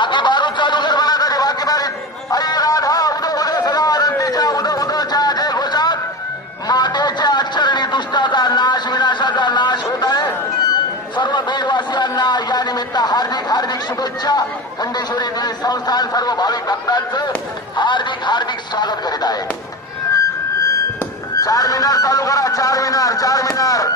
बाकी बारूद चालू कर म्हणा कधी बाकी बारीक आई राधा उदो उदो सदा रंतीच्या उदो उदोच्या जय घोषात मातेच्या चरणी दुष्टाचा नाश विनाशाचा नाश होत आहे. सर्व बीडवासियांना या निमित्त हार्दिक हार्दिक शुभेच्छा. खंडेश्वरी देवी संस्थान सर्व भाविक भक्तांचं हार्दिक हार्दिक स्वागत करीत आहे. 4 मिनार चालू करा. 4 मिनार 4 मिनार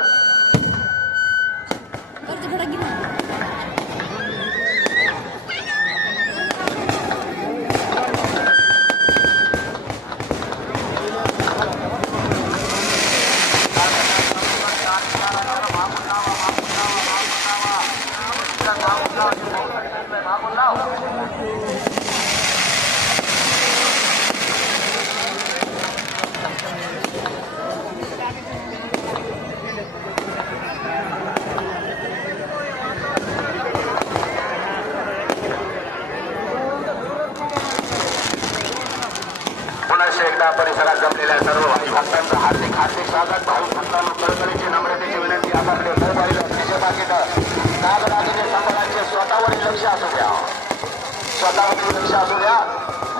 एकदा परिसरात जमलेल्या सर्व भाई भक्तांचं हार्दिक हार्दिक स्वागत. भाऊ भक्तांना कळकळीची नम्रतेची विनंती. आपल्याकडे मोबाईल तिचे पाकिट नागरागिने संबळांचे स्वतःवरील लक्ष असू द्या. स्वतःवरील लक्ष असू द्या.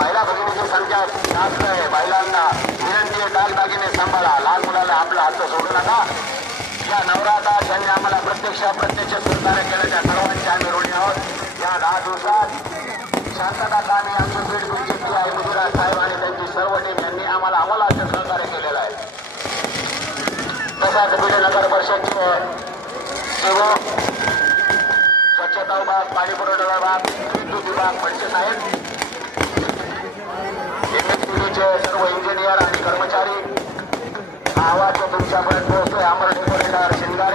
महिला भगिनीची संख्या जास्त आहे. महिलांना विनंती आहे दागदागिने सांभाळा. लहान मुलाला आपला हात सोडू नका. या नवरात्रात ज्यांनी आम्हाला प्रत्यक्ष सहकार्य केलं त्या सर्वांचे आम्ही ऋणी आहोत. या 10 दिवसात शांतता कामी आमची बीड गुरुजी आई मुजुराज साहेब आणि त्यांची सर्व टीम यांनी आम्हाला सहकार्य केलेलं आहे. तसाच बीड नगर परिषदचे सेवक, स्वच्छता विभाग, पाणी पुरवठा विभाग, विद्युत विभाग, पंच साहेब, एमएसपीचे सर्व इंजिनियर आणि कर्मचारी. हा आवाज तुमच्यापर्यंत पोहोचतोय. अमर डेकोरेटर शिंगारे